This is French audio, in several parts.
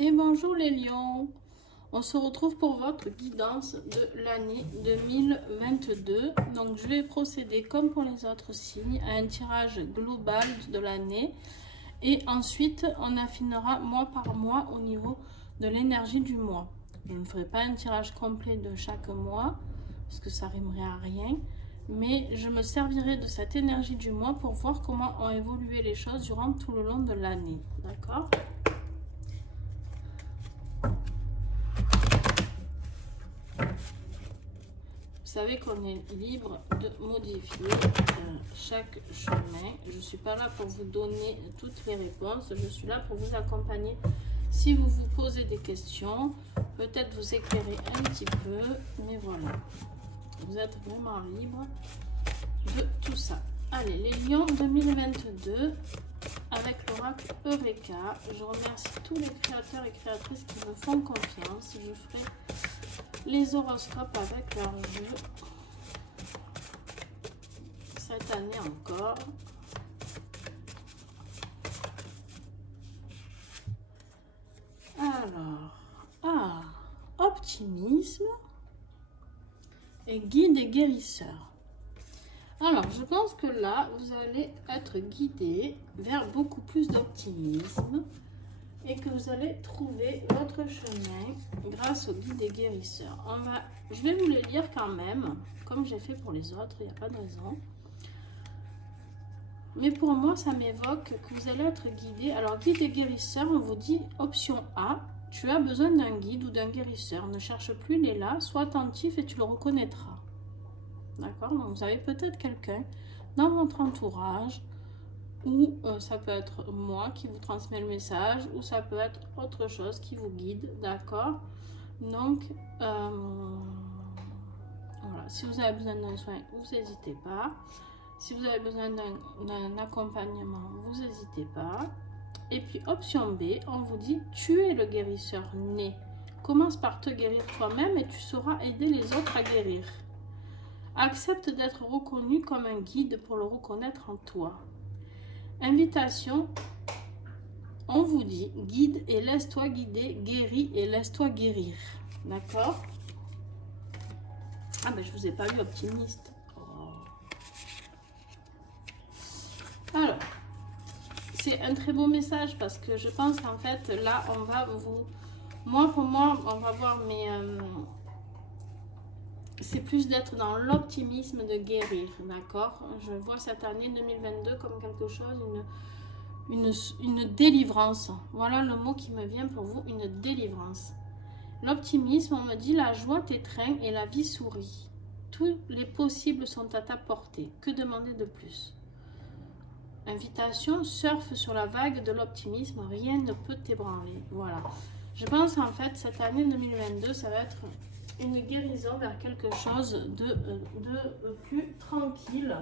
Et bonjour les lions, on se retrouve pour votre guidance de l'année 2022. Donc je vais procéder comme pour les autres signes à un tirage global de l'année et ensuite on affinera mois par mois au niveau de l'énergie du mois. Je ne ferai pas un tirage complet de chaque mois parce que ça rimerait à rien, mais je me servirai de cette énergie du mois pour voir comment ont évolué les choses durant tout le long de l'année. D'accord ? Vous savez qu'on est libre de modifier chaque chemin. Je ne suis pas là pour vous donner toutes les réponses. Je suis là pour vous accompagner. Si vous vous posez des questions, peut-être vous éclairer un petit peu. Mais voilà, vous êtes vraiment libre de tout ça. Allez, les lions 2022 avec l'oracle Eureka. Je remercie tous les créateurs et créatrices qui me font confiance. Je ferai les horoscopes avec leur jeu cette année encore. Alors, optimisme et guide et guérisseur. Alors, je pense que là, vous allez être guidé vers beaucoup plus d'optimisme et que vous allez trouver votre chemin grâce au guide et guérisseur. Je vais vous les lire quand même, comme j'ai fait pour les autres, il n'y a pas de raison. Mais pour moi, ça m'évoque que vous allez être guidé. Alors, guide et guérisseur, on vous dit option A, tu as besoin d'un guide ou d'un guérisseur. Ne cherche plus, il est là, sois attentif et tu le reconnaîtras. D'accord? Donc, vous avez peut-être quelqu'un dans votre entourage, ou ça peut être moi qui vous transmet le message, ou ça peut être autre chose qui vous guide. D'accord? Donc, voilà, si vous avez besoin d'un soin, vous n'hésitez pas. Si vous avez besoin d'un accompagnement, vous n'hésitez pas. Et puis option B, on vous dit tu es le guérisseur né. Commence par te guérir toi-même et tu sauras aider les autres à guérir. Accepte d'être reconnu comme un guide pour le reconnaître en toi. Invitation, on vous dit guide et laisse-toi guider, guéris et laisse-toi guérir. D'accord? Ah ben je vous ai pas lu optimiste. Alors, c'est un très beau message parce que je pense qu'en fait, là, on va vous... pour moi, on va voir, mais c'est plus d'être dans l'optimisme de guérir, d'accord? Je vois cette année 2022 comme quelque chose, une délivrance. Voilà le mot qui me vient pour vous, une délivrance. L'optimisme, on me dit, la joie t'étreint et la vie sourit. Tous les possibles sont à ta portée. Que demander de plus? Invitation, surfe sur la vague de l'optimisme, rien ne peut t'ébranler. Voilà. Je pense en fait cette année 2022, ça va être une guérison vers quelque chose de plus tranquille.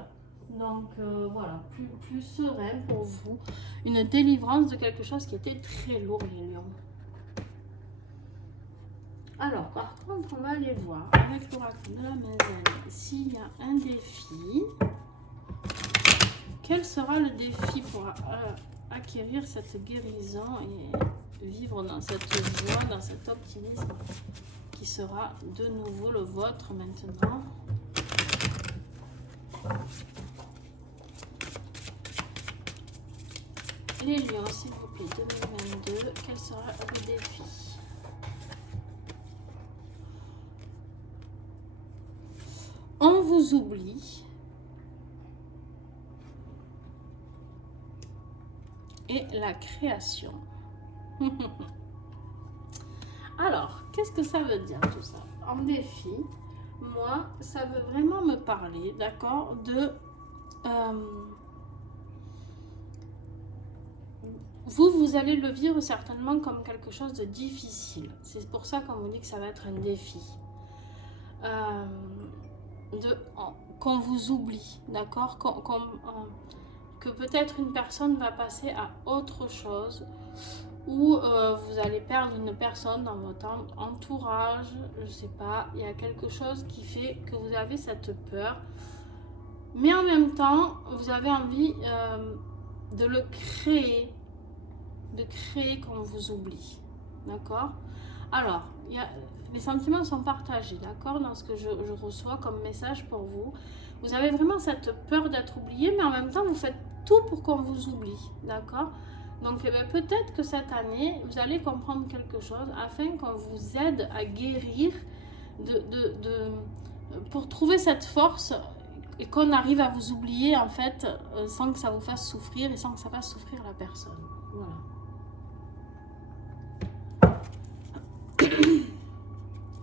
Donc voilà, plus serein pour vous. Une délivrance de quelque chose qui était très lourd, les lions. Alors, par contre, on va aller voir avec l'oracle de la maison s'il y a un défi. Quel sera le défi pour acquérir cette guérison et vivre dans cette joie, dans cet optimisme qui sera de nouveau le vôtre maintenant? Les lions, s'il vous plaît, 2022, quel sera le défi? On vous oublie. Et la création. Alors, qu'est-ce que ça veut dire tout ça? En défi, moi, ça veut vraiment me parler, d'accord, de... vous allez le vivre certainement comme quelque chose de difficile. C'est pour ça qu'on vous dit que ça va être un défi. Qu'on vous oublie, d'accord? Que peut-être une personne va passer à autre chose, ou vous allez perdre une personne dans votre entourage, je sais pas, il y a quelque chose qui fait que vous avez cette peur, mais en même temps, vous avez envie de le créer, qu'on vous oublie. d'accord? Alors, les sentiments sont partagés, d'accord? Dans ce que je reçois comme message pour vous. Vous avez vraiment cette peur d'être oublié, mais en même temps, vous faites tout pour qu'on vous oublie, d'accord? Donc, eh bien, peut-être que cette année, vous allez comprendre quelque chose afin qu'on vous aide à guérir pour trouver cette force et qu'on arrive à vous oublier, en fait, sans que ça vous fasse souffrir et sans que ça fasse souffrir la personne. Voilà.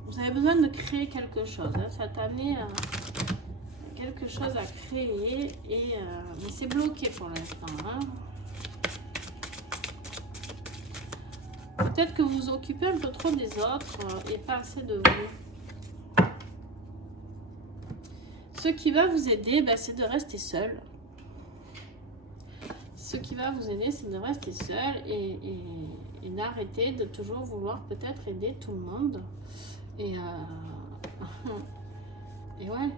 Vous avez besoin de créer quelque chose. Hein. Cette année, quelque chose à créer, mais c'est bloqué pour l'instant. Hein. Peut-être que vous vous occupez un peu trop des autres et pas assez de vous. Ce qui va vous aider, ben, c'est de rester seul. Ce qui va vous aider, c'est de rester seul et d'arrêter de toujours vouloir peut-être aider tout le monde. Et ouais.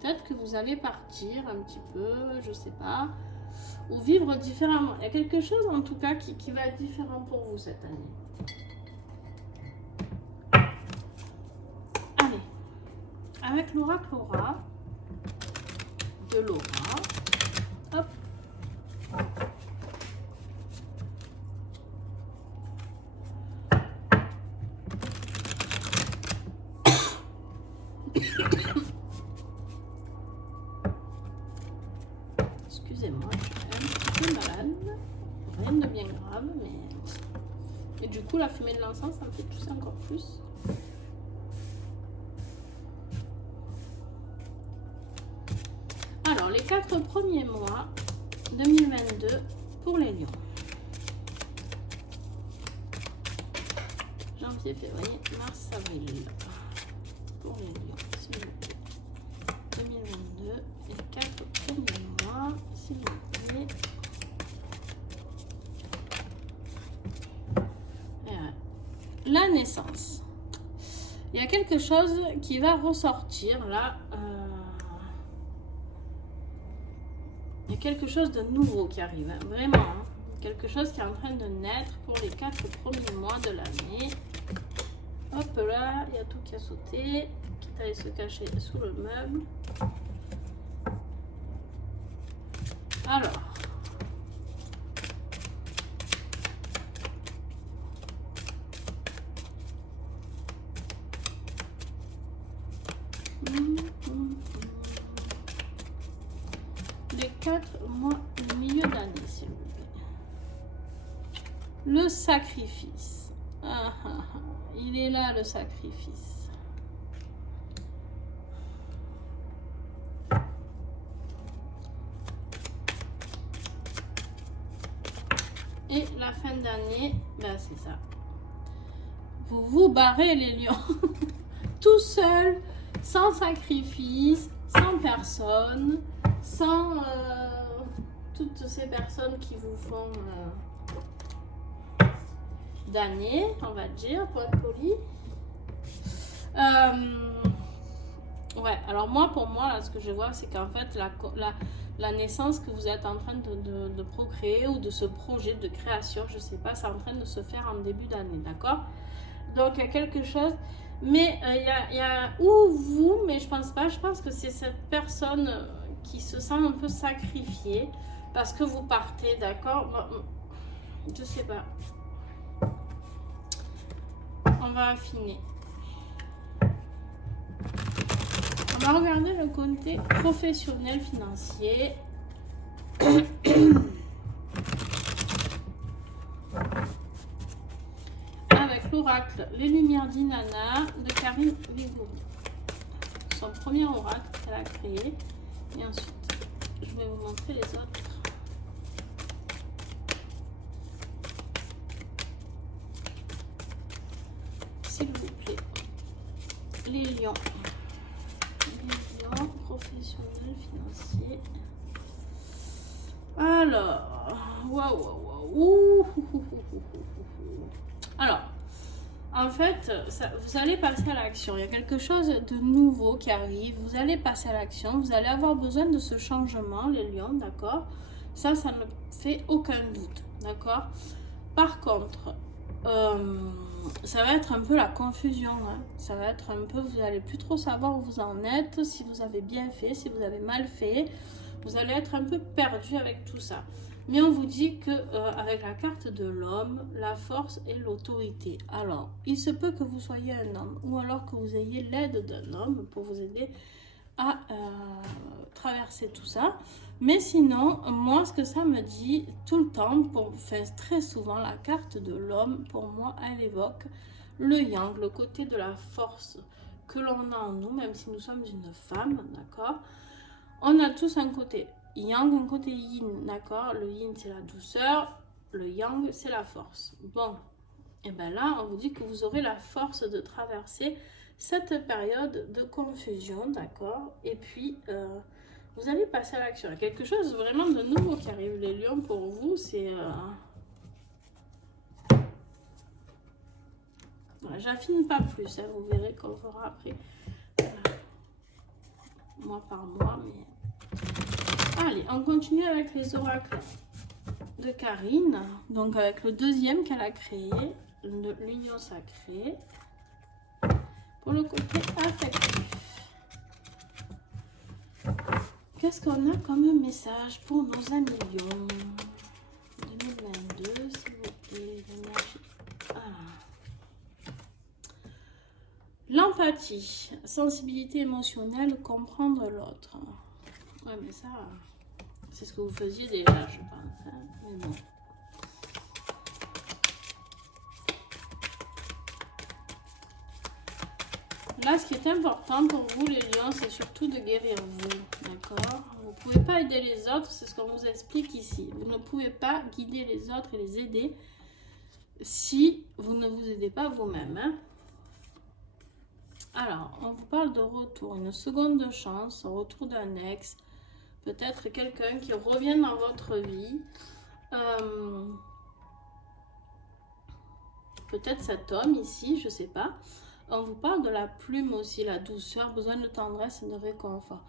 Peut-être que vous allez partir un petit peu, je sais pas. Ou vivre différemment. Il y a quelque chose en tout cas qui va être différent pour vous cette année. Allez, avec l'oracle Aura, de Laura, hop. Excusez-moi, je suis un petit peu malade. Rien de bien grave, mais... Et du coup, la fumée de l'encens, ça me fait tousser encore plus. Alors, les 4 premiers mois 2022 pour les lions. Janvier, février, mars, avril. Pour les lions, s'il vous plaît. 2022, les 4 premiers mois, s'il vous plaît. La naissance. Il y a quelque chose qui va ressortir là. Il y a quelque chose de nouveau qui arrive, hein, vraiment. Hein. Quelque chose qui est en train de naître pour les 4 premiers mois de l'année. Hop là, il y a tout qui a sauté, qui allait se cacher sous le meuble. Alors. Les 4 mois, le milieu d'année, s'il vous plaît. Le sacrifice. Il est là, le sacrifice. Et la fin d'année, ben c'est ça. Vous vous barrez, les lions. Tout seul, sans sacrifice, sans personne, sans toutes ces personnes qui vous font d'année, on va dire, pour être poli. Ouais, alors moi, pour moi, là, ce que je vois, c'est qu'en fait, la naissance que vous êtes en train de procréer ou de ce projet de création, je sais pas, c'est en train de se faire en début d'année, d'accord? Donc, il y a quelque chose, mais il y a ou vous, mais je pense pas, je pense que c'est cette personne qui se sent un peu sacrifiée parce que vous partez, d'accord? Bon, je sais pas. On va affiner. On va regarder le côté professionnel financier. Avec l'oracle Les Lumières d'Inanna de Karine Vigoureux. Son premier oracle qu'elle a créé. Et ensuite, je vais vous montrer les autres. S'il vous plaît. Les lions. Professionnel, financier. Alors, waouh. Alors, en fait, vous allez passer à l'action. Il y a quelque chose de nouveau qui arrive. Vous allez passer à l'action. Vous allez avoir besoin de ce changement, les lions, d'accord? Ça ne fait aucun doute, d'accord? Par contre, ça va être un peu la confusion, hein. Ça va être un peu, vous n'allez plus trop savoir où vous en êtes, si vous avez bien fait, si vous avez mal fait. Vous allez être un peu perdu avec tout ça. Mais on vous dit que avec la carte de l'homme, la force et l'autorité. Alors, il se peut que vous soyez un homme ou alors que vous ayez l'aide d'un homme pour vous aider à traverser tout ça. Mais sinon, moi, ce que ça me dit tout le temps, enfin très souvent, la carte de l'homme, pour moi, elle évoque le yang, le côté de la force que l'on a en nous, même si nous sommes une femme, d'accord? On a tous un côté yang, un côté yin, d'accord? Le yin, c'est la douceur, le yang, c'est la force. Bon, et bien là, on vous dit que vous aurez la force de traverser cette période de confusion, d'accord? Et puis, vous allez passer à l'action. Il y a quelque chose vraiment de nouveau qui arrive, les lions, pour vous. C'est... Voilà, j'affine pas plus, hein, vous verrez qu'on fera après. Mois par mois, mais... Allez, on continue avec les oracles de Karine. Donc, avec le deuxième qu'elle a créé, l'union sacrée. Pour le côté affectif. Qu'est-ce qu'on a comme message pour nos amis lions 2022, s'il vous plaît, l'énergie. L'empathie, sensibilité émotionnelle, comprendre l'autre. Ouais, mais ça, c'est ce que vous faisiez déjà, je pense. Hein, mais bon. Là, ce qui est important pour vous, les lions, c'est surtout de guérir vous, d'accord? Vous ne pouvez pas aider les autres, c'est ce qu'on vous explique ici. Vous ne pouvez pas guider les autres et les aider si vous ne vous aidez pas vous-même. Hein? Alors, on vous parle de retour, une seconde chance, retour d'un ex, peut-être quelqu'un qui revient dans votre vie. Peut-être cet homme ici, je ne sais pas. On vous parle de la plume aussi, la douceur, besoin de tendresse et de réconfort.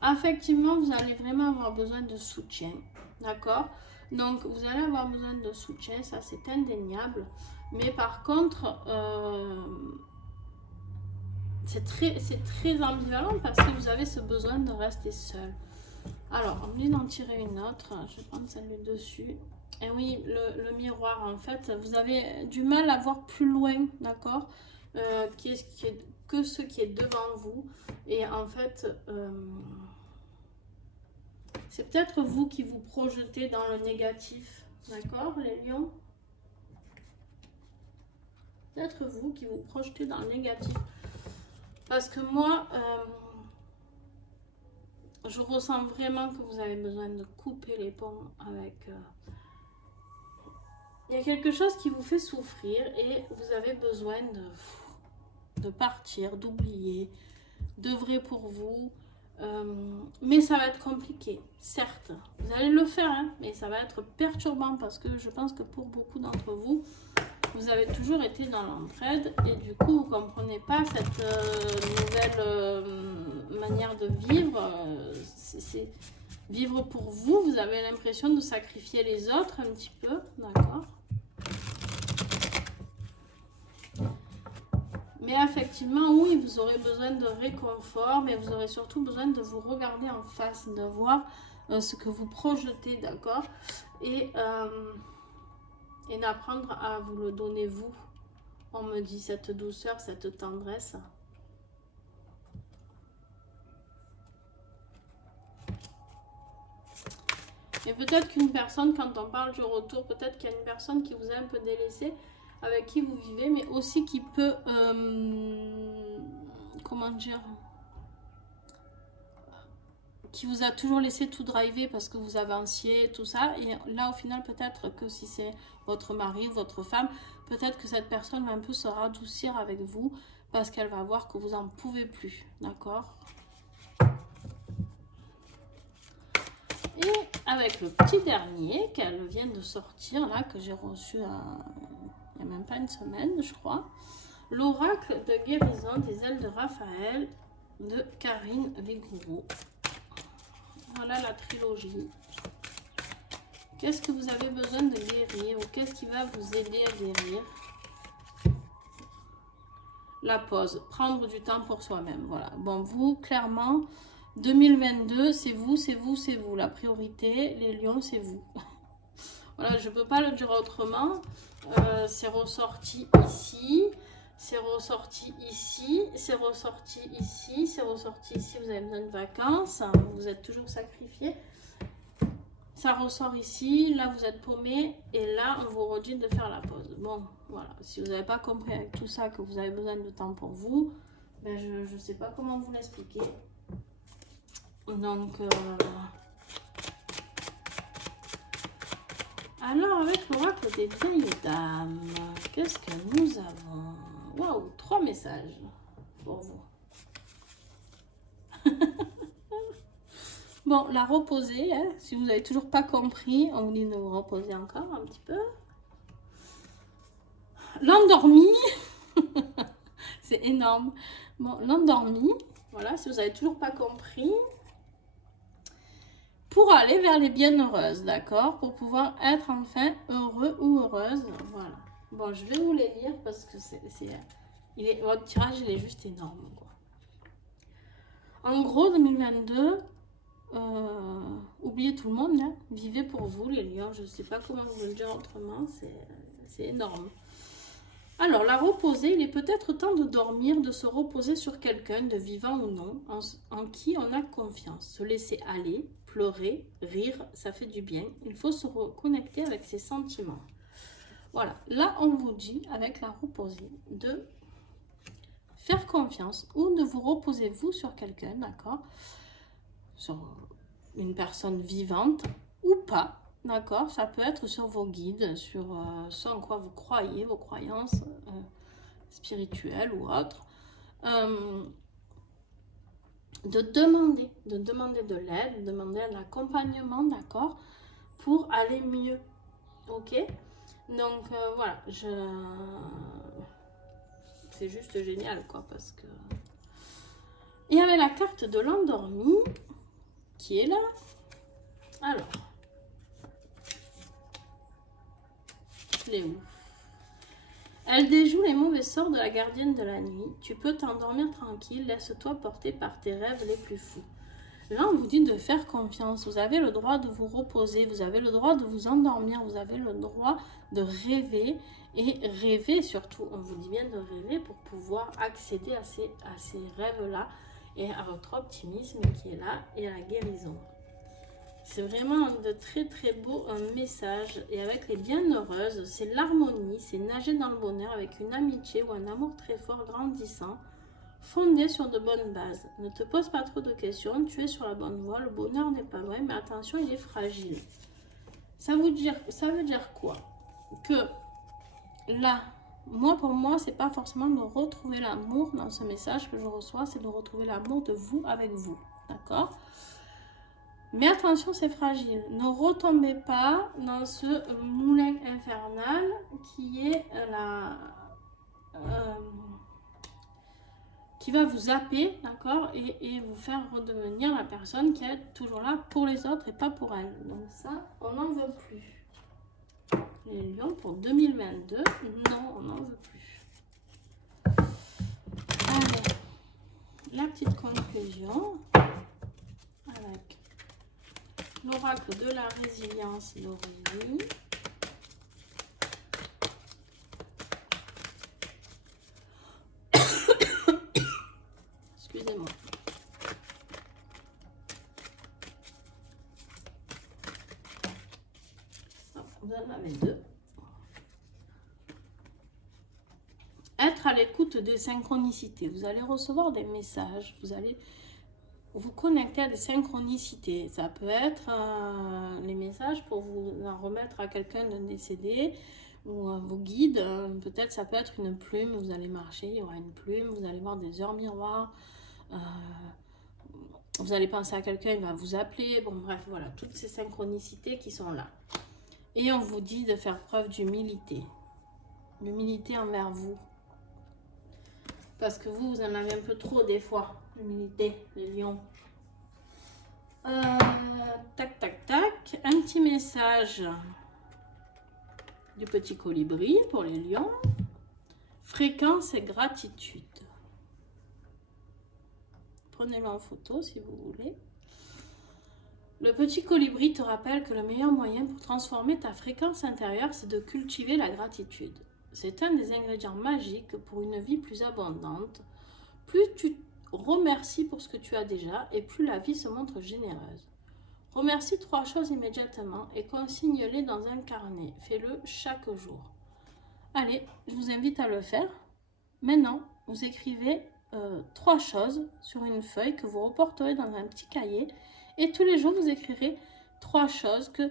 Affectivement, vous allez vraiment avoir besoin de soutien, d'accord? Donc, vous allez avoir besoin de soutien, ça c'est indéniable. Mais par contre, c'est très ambivalent parce que vous avez ce besoin de rester seul. Alors, on va en tirer une autre. Je vais prendre celle du dessus. Et oui, le miroir, en fait, vous avez du mal à voir plus loin, d'accord? Que ce qui est devant vous. Et en fait, c'est peut-être vous qui vous projetez dans le négatif, d'accord, les lions? Peut-être vous qui vous projetez dans le négatif. Parce que moi, je ressens vraiment que vous avez besoin de couper les ponts avec... Il y a quelque chose qui vous fait souffrir et vous avez besoin de partir, d'oublier, d'œuvrer pour vous. Mais ça va être compliqué, certes. Vous allez le faire, hein, mais ça va être perturbant parce que je pense que pour beaucoup d'entre vous, vous avez toujours été dans l'entraide et du coup, vous ne comprenez pas cette nouvelle manière de vivre. C'est vivre pour vous. Vous avez l'impression de sacrifier les autres un petit peu, d'accord? Mais effectivement, oui, vous aurez besoin de réconfort, mais vous aurez surtout besoin de vous regarder en face, de voir ce que vous projetez, d'accord? Et d'apprendre à vous le donner vous. On me dit cette douceur, cette tendresse. Et peut-être qu'une personne, quand on parle du retour, peut-être qu'il y a une personne qui vous a un peu délaissé, avec qui vous vivez, mais aussi qui peut, comment dire, qui vous a toujours laissé tout driver parce que vous avanciez, tout ça. Et là, au final, peut-être que si c'est votre mari ou votre femme, peut-être que cette personne va un peu se radoucir avec vous parce qu'elle va voir que vous n'en pouvez plus, d'accord? Et avec le petit dernier qu'elle vient de sortir, là, que j'ai reçu il n'y a même pas une semaine, je crois. L'oracle de guérison des ailes de Raphaël de Karine Vigourou. Voilà la trilogie. Qu'est-ce que vous avez besoin de guérir ou qu'est-ce qui va va vous aider à guérir. La pause, prendre du temps pour soi-même. Voilà. Bon, vous, clairement, 2022, c'est vous, c'est vous, c'est vous. La priorité, les lions, c'est vous. Voilà, je ne peux pas le dire autrement. C'est ressorti ici. C'est ressorti ici. C'est ressorti ici. C'est ressorti ici. Vous avez besoin de vacances. Vous êtes toujours sacrifié. Ça ressort ici, là vous êtes paumé et là on vous redit de faire la pause. Bon, voilà, si vous n'avez pas compris avec tout ça que vous avez besoin de temps pour vous, ben je ne sais pas comment vous l'expliquer. Donc, alors avec l'oracle des vieilles dames, qu'est-ce que nous avons? Waouh, 3 messages pour vous. Bon, la reposer, hein, si vous n'avez toujours pas compris, on vous dit de vous reposer encore un petit peu. L'endormi, c'est énorme. Bon, l'endormi, voilà, si vous n'avez toujours pas compris, pour aller vers les bienheureuses, d'accord? Pour pouvoir être enfin heureux ou heureuse, voilà. Bon, je vais vous les lire parce que votre tirage, il est juste énorme, quoi. En gros, 2022... oubliez tout le monde, hein. Vivez pour vous les lions, je ne sais pas comment vous le dire autrement, c'est énorme. Alors la reposer, il est peut-être temps de dormir, de se reposer sur quelqu'un, de vivant ou non, en qui on a confiance, se laisser aller, pleurer, rire, ça fait du bien, il faut se reconnecter avec ses sentiments. Voilà, là on vous dit avec la reposer de faire confiance ou de vous reposer vous sur quelqu'un, d'accord, sur une personne vivante ou pas, d'accord, ça peut être sur vos guides, sur ce en quoi vous croyez, vos croyances spirituelles ou autres, de demander de l'aide, de demander un accompagnement, d'accord, pour aller mieux, ok. Donc voilà, c'est juste génial, quoi, parce que... Et avec la carte de l'endormi, qui est là. Alors, je l'ai où? Elle déjoue les mauvais sorts de la gardienne de la nuit. Tu peux t'endormir tranquille, laisse-toi porter par tes rêves les plus fous. Là, on vous dit de faire confiance. Vous avez le droit de vous reposer, vous avez le droit de vous endormir, vous avez le droit de rêver. Et rêver surtout, on vous dit bien de rêver pour pouvoir accéder à ces rêves-là et à votre optimisme qui est là et à la guérison. C'est vraiment de très très beau message. Et avec les bienheureuses, c'est l'harmonie, c'est nager dans le bonheur avec une amitié ou un amour très fort grandissant, fondé sur de bonnes bases. Ne te pose pas trop de questions, tu es sur la bonne voie, le bonheur n'est pas loin, mais attention, il est fragile. Ça veut dire quoi? Que là, pour moi, c'est pas forcément de retrouver l'amour dans ce message que je reçois, c'est de retrouver l'amour de vous avec vous, d'accord? Mais attention, c'est fragile. Ne retombez pas dans ce moulin infernal qui est qui va vous zapper, d'accord, et vous faire redevenir la personne qui est toujours là pour les autres et pas pour elle. Donc ça, on n'en veut plus. Les lions pour 2022, non, on n'en veut plus. Allez, la petite conclusion avec l'oracle de la résilience, l'Aurélie. Excusez-moi. Vous en avez deux. Être à l'écoute des synchronicités. Vous allez recevoir des messages. Vous allez vous connecter à des synchronicités. Ça peut être les messages pour vous en remettre à quelqu'un de décédé ou vos guides. Peut-être ça peut être une plume. Vous allez marcher, il y aura une plume. Vous allez voir des heures miroirs. Vous allez penser à quelqu'un, il va vous appeler. Bon, bref, voilà, toutes ces synchronicités qui sont là. Et on vous dit de faire preuve d'humilité. L'humilité envers vous. Parce que vous en avez un peu trop des fois. L'humilité, les lions. Tac, tac, tac. Un petit message du petit colibri pour les lions. Fréquence et gratitude. Prenez-le en photo si vous voulez. Le petit colibri te rappelle que le meilleur moyen pour transformer ta fréquence intérieure, c'est de cultiver la gratitude. C'est un des ingrédients magiques pour une vie plus abondante. Plus tu remercies pour ce que tu as déjà et plus la vie se montre généreuse. Remercie 3 choses immédiatement et consigne-les dans un carnet. Fais-le chaque jour. Allez, je vous invite à le faire. Maintenant, vous écrivez 3 choses sur une feuille que vous reporterez dans un petit cahier. Et tous les jours, vous écrirez 3 choses que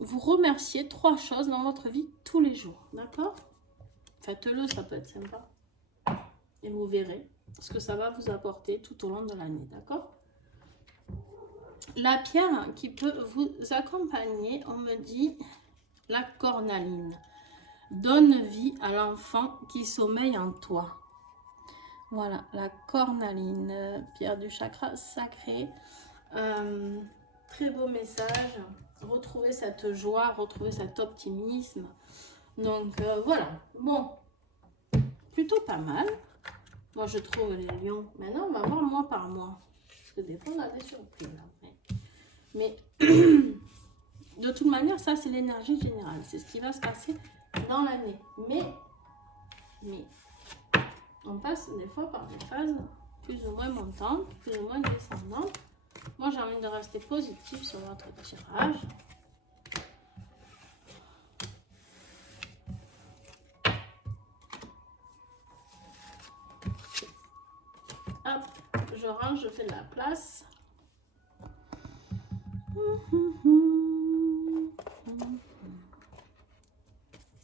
vous remerciez, 3 choses dans votre vie tous les jours. D'accord? Faites-le, ça peut être sympa. Et vous verrez ce que ça va vous apporter tout au long de l'année. D'accord? La pierre qui peut vous accompagner, on me dit la cornaline. Donne vie à l'enfant qui sommeille en toi. Voilà, la cornaline, pierre du chakra sacré. Très beau message. Retrouver cette joie, retrouver cet optimisme. Donc voilà, bon, plutôt pas mal. Moi je trouve les lions. Maintenant on va voir mois par mois. Parce que des fois on a des surprises. Mais de toute manière, ça c'est l'énergie générale. C'est ce qui va se passer dans l'année. Mais on passe des fois par des phases plus ou moins montantes, plus ou moins descendantes. Moi, j'ai envie de rester positif sur votre tirage. Hop, je range, je fais de la place.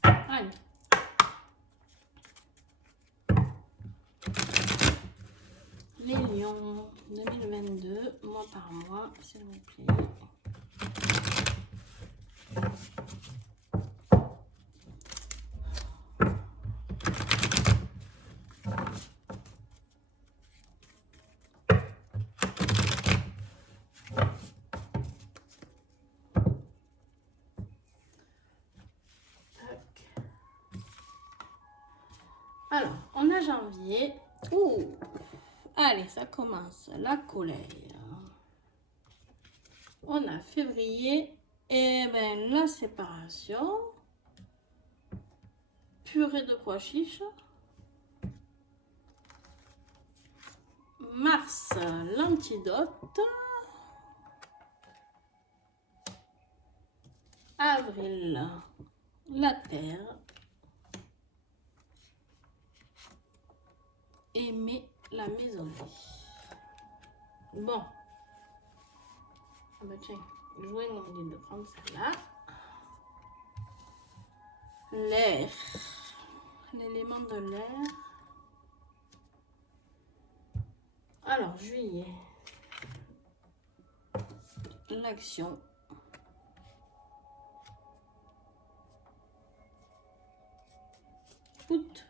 Allez. Les lions 2022, mois par mois, s'il vous plaît. Alors, on a janvier. Ouh. Allez, ça commence. La colère. On a février. Et bien, la séparation. Purée de pois chiches. Mars, l'antidote. Avril, la terre. Et mai, la maisonnée. Bon. Ah bah tiens, jouer on dit de prendre celle-là. L'air. L'élément de l'air. Alors, juillet. L'action. Août.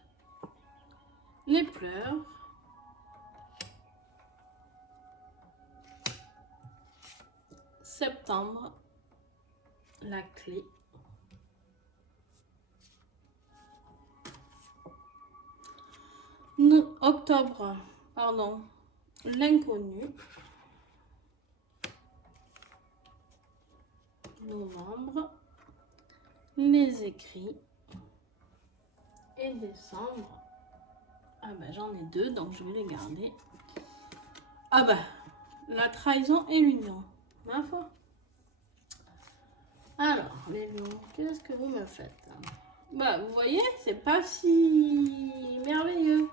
Les pleurs. Septembre. La clé. Octobre, pardon, l'inconnu. Novembre, les écrits. Et décembre, ah ben j'en ai 2, donc je vais les garder. Ah ben, la trahison et l'union, ma foi. Alors, les lions, qu'est-ce que vous me faites? Bah, vous voyez, c'est pas si merveilleux.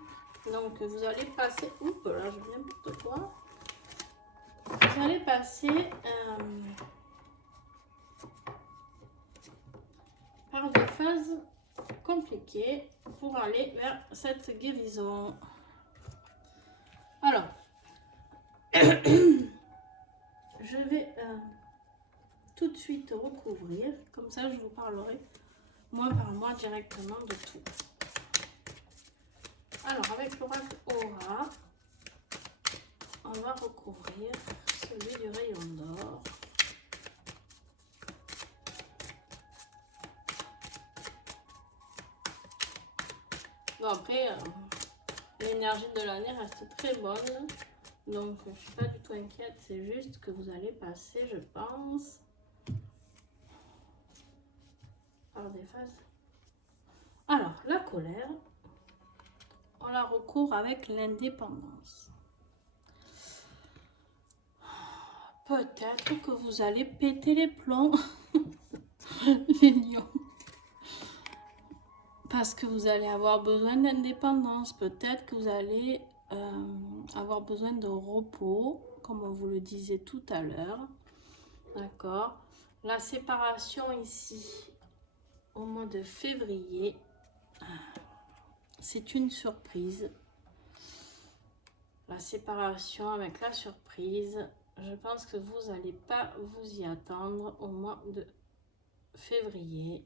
Donc, vous allez passer... Oups, là, je viens n'importe quoi. Vous allez passer par des phases compliquées pour aller vers cette guérison. Alors, je vais tout de suite recouvrir. Comme ça, je vous parlerai mois par mois directement de tout. Alors, avec l'oracle Aura, on va recouvrir celui du rayon d'or. Bon, après, l'énergie de l'année reste très bonne. Donc, je ne suis pas du tout inquiète. C'est juste que vous allez passer, je pense, par des phases. Alors, la colère, on la recourt avec l'indépendance. Peut-être que vous allez péter les plombs, les lions. Parce que vous allez avoir besoin d'indépendance. Peut-être que vous allez avoir besoin de repos, comme on vous le disait tout à l'heure. D'accord. La séparation ici, au mois de février, c'est une surprise. La séparation avec la surprise, je pense que vous n'allez pas vous y attendre au mois de février.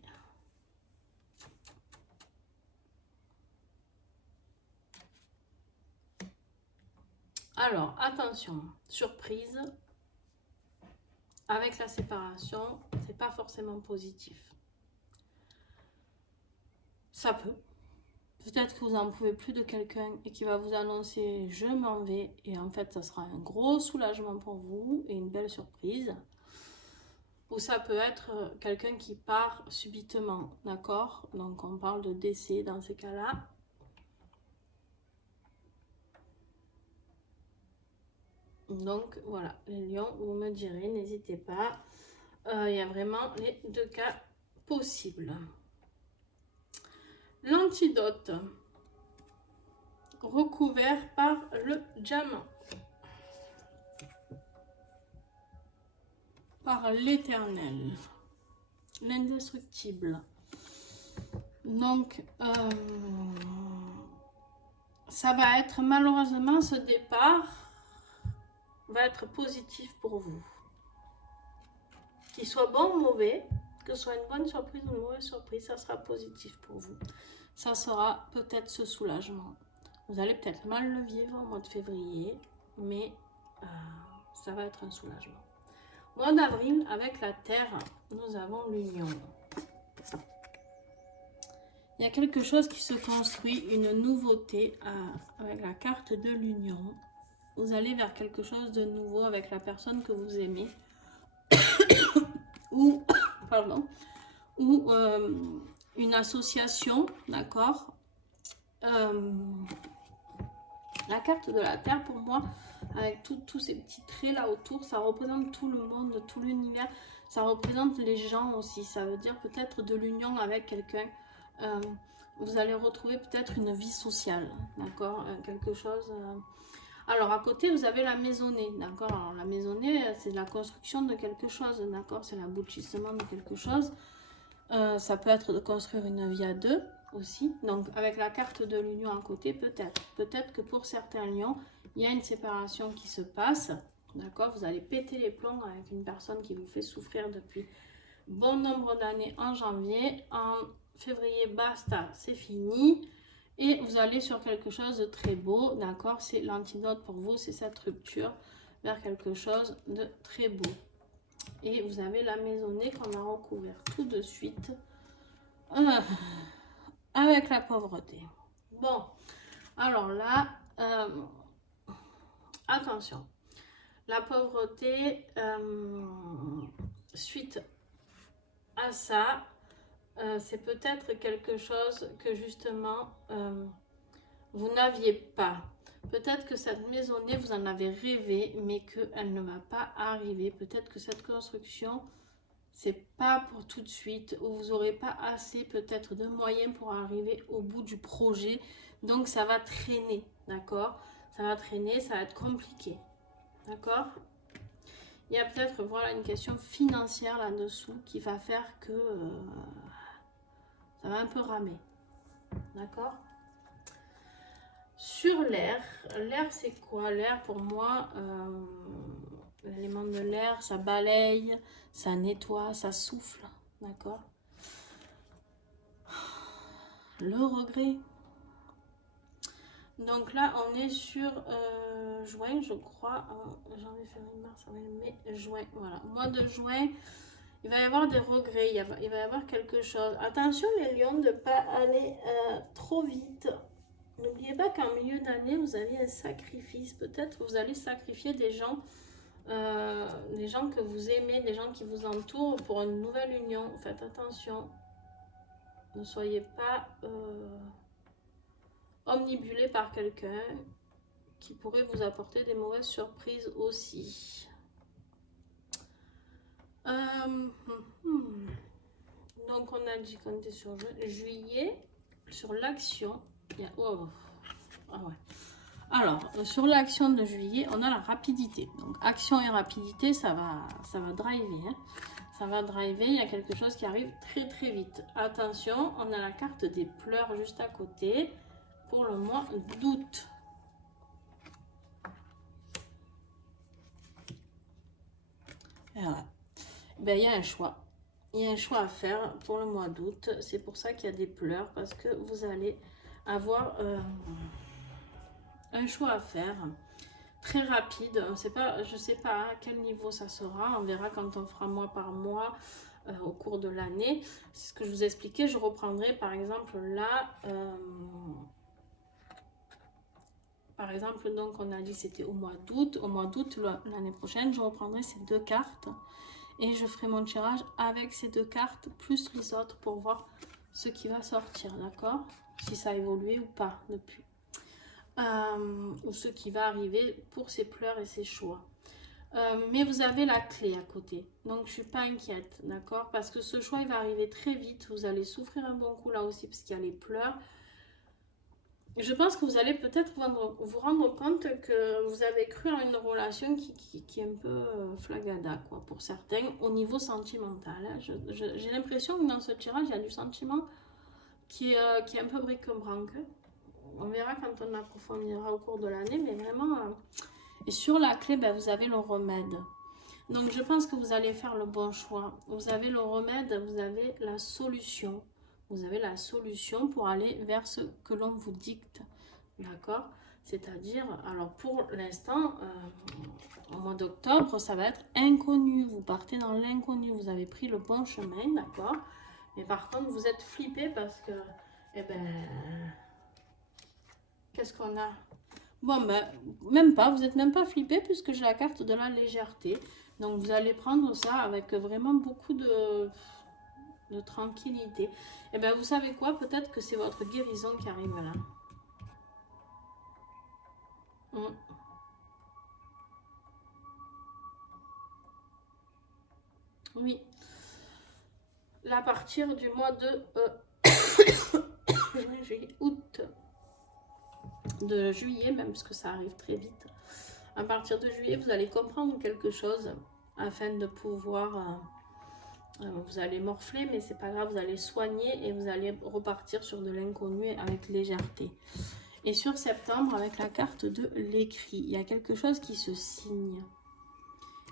Alors, attention, surprise, avec la séparation, c'est pas forcément positif. Ça peut. Peut-être que vous n'en pouvez plus de quelqu'un et qui va vous annoncer « je m'en vais » et en fait, ça sera un gros soulagement pour vous et une belle surprise. Ou ça peut être quelqu'un qui part subitement, d'accord? Donc, on parle de décès dans ces cas-là. Donc, voilà, les lions, vous me direz, n'hésitez pas. Il y a vraiment les deux cas possibles. L'antidote, recouvert par le diamant, par l'éternel, l'indestructible. Donc, ça va être malheureusement ce départ va être positif pour vous. Qu'il soit bon ou mauvais, que ce soit une bonne surprise ou une mauvaise surprise, ça sera positif pour vous. Ça sera peut-être ce soulagement. Vous allez peut-être mal le vivre au mois de février, mais ça va être un soulagement. Mois d'avril, avec la Terre, nous avons l'union. Il y a quelque chose qui se construit, une nouveauté avec la carte de l'union. Vous allez vers quelque chose de nouveau avec la personne que vous aimez. ou, pardon, ou une association, d'accord. La carte de la Terre, pour moi, avec tous ces petits traits là autour, ça représente tout le monde, tout l'univers. Ça représente les gens aussi. Ça veut dire peut-être de l'union avec quelqu'un. Vous allez retrouver peut-être une vie sociale, d'accord, quelque chose. Alors, à côté, vous avez la maisonnée, d'accord. Alors, la maisonnée, c'est la construction de quelque chose, d'accord. C'est l'aboutissement de quelque chose. Ça peut être de construire une vie à deux aussi. Donc, avec la carte de l'union à côté, peut-être. Peut-être que pour certains lions, il y a une séparation qui se passe, d'accord. Vous allez péter les plombs avec une personne qui vous fait souffrir depuis bon nombre d'années en janvier. En février, basta, c'est fini. Et vous allez sur quelque chose de très beau, d'accord. C'est l'antidote pour vous, c'est cette rupture vers quelque chose de très beau. Et vous avez la maisonnée qu'on a recouvert tout de suite avec la pauvreté. Bon, alors là, attention. La pauvreté, suite à ça, c'est peut-être quelque chose que justement vous n'aviez pas. Peut-être que cette maisonnée, vous en avez rêvé, mais qu'elle ne va pas arriver. Peut-être que cette construction, c'est pas pour tout de suite, ou vous n'aurez pas assez peut-être de moyens pour arriver au bout du projet. Donc ça va traîner, d'accord? Ça va traîner, ça va être compliqué, d'accord? Il y a peut-être voilà, une question financière là-dessous qui va faire que ça va un peu ramer, d'accord? Sur l'air, l'air c'est quoi? L'air pour moi, l'élément de l'air, ça balaye, ça nettoie, ça souffle, d'accord? Le regret. Donc là, on est sur juin, je crois, janvier, février, mars, avril, mai, juin, voilà. Mois de juin, il va y avoir des regrets, il va y avoir quelque chose. Attention les lions de ne pas aller trop vite. N'oubliez pas qu'en milieu d'année, vous avez un sacrifice. Peut-être vous allez sacrifier des gens que vous aimez, des gens qui vous entourent pour une nouvelle union. Faites attention. Ne soyez pas omnibulé par quelqu'un qui pourrait vous apporter des mauvaises surprises aussi. Donc on a dit qu'on était sur juillet, sur l'action. Oh, ah ouais. Alors, sur l'action de juillet, on a la rapidité. Donc, action et rapidité, ça va driver. Hein. Ça va driver, il y a quelque chose qui arrive très très vite. Attention, on a la carte des pleurs juste à côté pour le mois d'août. Voilà. Ben, il y a un choix. Il y a un choix à faire pour le mois d'août. C'est pour ça qu'il y a des pleurs, parce que vous allez avoir un choix à faire très rapide. Je ne sais pas à quel niveau ça sera. On verra quand on fera mois par mois au cours de l'année. C'est ce que je vous expliquais. Je reprendrai par exemple là. Par exemple, donc on a dit c'était au mois d'août. Au mois d'août l'année prochaine, je reprendrai ces deux cartes. Et je ferai mon tirage avec ces deux cartes, plus les autres, pour voir ce qui va sortir, d'accord? Si ça a évolué ou pas depuis. Ou ce qui va arriver pour ces pleurs et ces choix. Mais vous avez la clé à côté. Donc, je ne suis pas inquiète, d'accord? Parce que ce choix, il va arriver très vite. Vous allez souffrir un bon coup là aussi, parce qu'il y a les pleurs. Je pense que vous allez peut-être vous rendre compte que vous avez cru à une relation qui est un peu flagada, quoi, pour certains, au niveau sentimental. Hein. J'ai l'impression que dans ce tirage, il y a du sentiment qui est un peu bric-brac. On verra quand on approfondira au cours de l'année, mais vraiment... Et sur la clé, ben, vous avez le remède. Donc, je pense que vous allez faire le bon choix. Vous avez le remède, vous avez la solution. Vous avez la solution pour aller vers ce que l'on vous dicte. D'accord? C'est-à-dire, alors pour l'instant, au mois d'octobre, ça va être inconnu. Vous partez dans l'inconnu. Vous avez pris le bon chemin, d'accord? Mais par contre, vous êtes flippé parce que, eh ben, qu'est-ce qu'on a? Bon, ben, même pas. Vous n'êtes même pas flippé puisque j'ai la carte de la légèreté. Donc, vous allez prendre ça avec vraiment beaucoup de tranquillité. Et bien, vous savez quoi? Peut-être que c'est votre guérison qui arrive là. Oui. Là, à partir du mois de août, de juillet même, parce que ça arrive très vite. À partir de juillet, vous allez comprendre quelque chose afin de pouvoir... vous allez morfler, mais c'est pas grave, vous allez soigner et vous allez repartir sur de l'inconnu avec légèreté. Et sur septembre, avec la carte de l'écrit, il y a quelque chose qui se signe.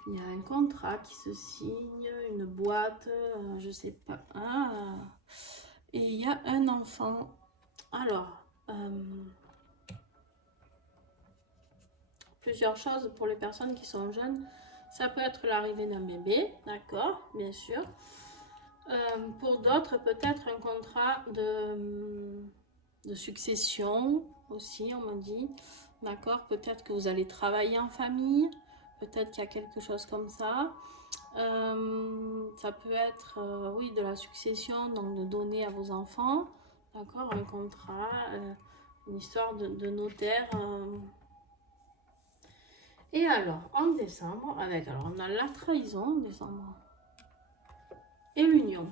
Il y a un contrat qui se signe, une boîte, je sais pas. Ah. Et il y a un enfant. Alors, plusieurs choses pour les personnes qui sont jeunes. Ça peut être l'arrivée d'un bébé, d'accord, bien sûr. Pour d'autres, peut-être un contrat de succession aussi, on me dit. D'accord, peut-être que vous allez travailler en famille. Peut-être qu'il y a quelque chose comme ça. Ça peut être, oui, de la succession, donc de donner à vos enfants. D'accord, un contrat, une histoire de notaire. Et alors, en décembre, alors on a la trahison en décembre. Et l'union.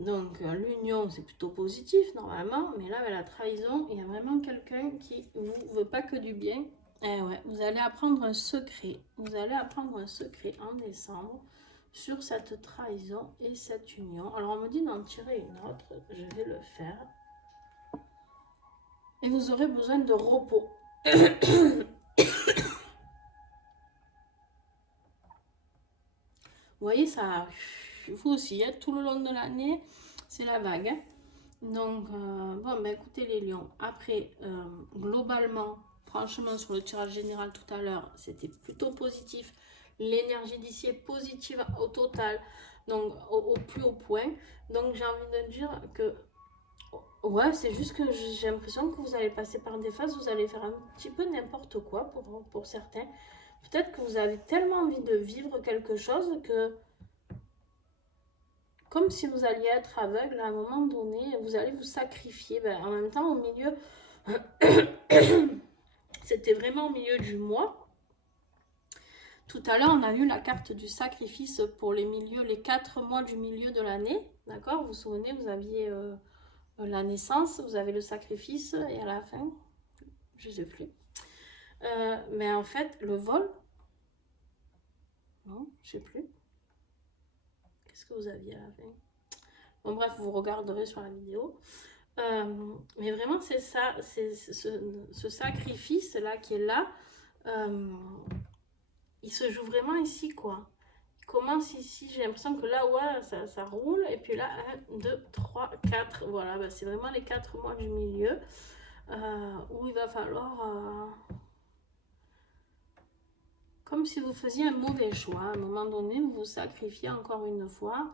Donc, l'union, c'est plutôt positif, normalement. Mais là, avec la trahison, il y a vraiment quelqu'un qui ne vous veut pas que du bien. Eh ouais, vous allez apprendre un secret. Vous allez apprendre un secret en décembre sur cette trahison et cette union. Alors, on me dit d'en tirer une autre. Je vais le faire. Et vous aurez besoin de repos. Vous voyez, ça... Vous aussi, hein, tout le long de l'année, c'est la vague. Hein. Donc, bon, ben écoutez les lions. Après, globalement, franchement, sur le tirage général tout à l'heure, c'était plutôt positif. L'énergie d'ici est positive au total, donc au plus haut point. Donc j'ai envie de dire que, ouais, c'est juste que j'ai l'impression que vous allez passer par des phases, vous allez faire un petit peu n'importe quoi pour certains. Peut-être que vous avez tellement envie de vivre quelque chose que, comme si vous alliez être aveugle à un moment donné, vous allez vous sacrifier. Ben, en même temps, au milieu, c'était vraiment au milieu du mois. Tout à l'heure, on a vu la carte du sacrifice pour les milieux, les 4 mois du milieu de l'année. D'accord? Vous vous souvenez, vous aviez la naissance, vous avez le sacrifice et à la fin, je ne sais plus. Mais en fait, le vol, non, je ne sais plus. Qu'est-ce que vous aviez à la fin? Bon, bref, vous regarderez sur la vidéo. Mais vraiment, c'est ça, c'est ce sacrifice-là qui est là. Il se joue vraiment ici, quoi. Il commence ici, j'ai l'impression que là, ouais, ça roule. Et puis là, 1, 2, 3, 4. Voilà, bah, c'est vraiment les 4 mois du milieu où il va falloir... comme si vous faisiez un mauvais choix. À un moment donné, vous vous sacrifiez encore une fois.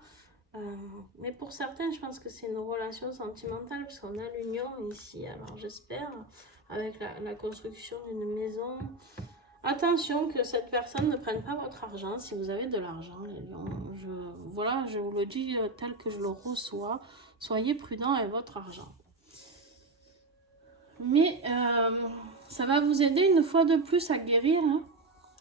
Mais pour certains, je pense que c'est une relation sentimentale puisqu'on a l'union ici. Alors j'espère, avec la construction d'une maison... Attention que cette personne ne prenne pas votre argent si vous avez de l'argent, les lions. Voilà, je vous le dis tel que je le reçois. Soyez prudent avec votre argent. Mais ça va vous aider une fois de plus à guérir. Hein.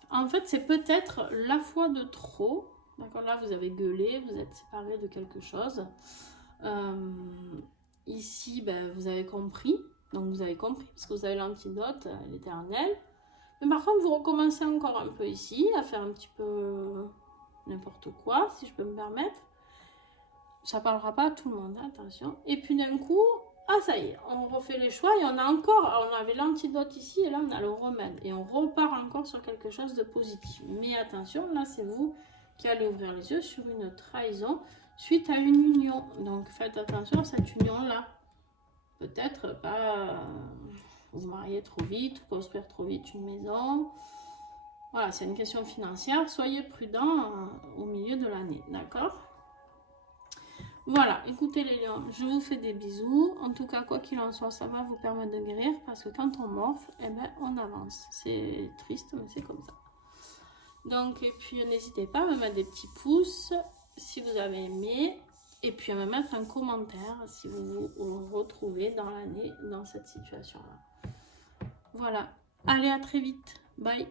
En fait, c'est peut-être la fois de trop. D'accord, là, vous avez gueulé, vous êtes séparé de quelque chose. Ici, ben, vous avez compris. Donc, vous avez compris parce que vous avez l'antidote, l'éternel. Mais par contre, vous recommencez encore un peu ici, à faire un petit peu n'importe quoi, si je peux me permettre. Ça parlera pas à tout le monde, hein, attention. Et puis d'un coup, ah ça y est, on refait les choix et on a encore, on avait l'antidote ici et là on a le remède. Et on repart encore sur quelque chose de positif. Mais attention, là c'est vous qui allez ouvrir les yeux sur une trahison suite à une union. Donc faites attention à cette union-là. Peut-être pas... vous marier trop vite, construire trop vite une maison. Voilà, c'est une question financière. Soyez prudent au milieu de l'année, d'accord? Voilà, écoutez les lions, je vous fais des bisous. En tout cas, quoi qu'il en soit, ça va vous permettre de guérir parce que quand on morphe, eh ben, on avance. C'est triste, mais c'est comme ça. Donc, et puis n'hésitez pas à me mettre des petits pouces si vous avez aimé. Et puis à me mettre un commentaire si vous vous retrouvez dans l'année, dans cette situation-là. Voilà. Allez, à très vite. Bye.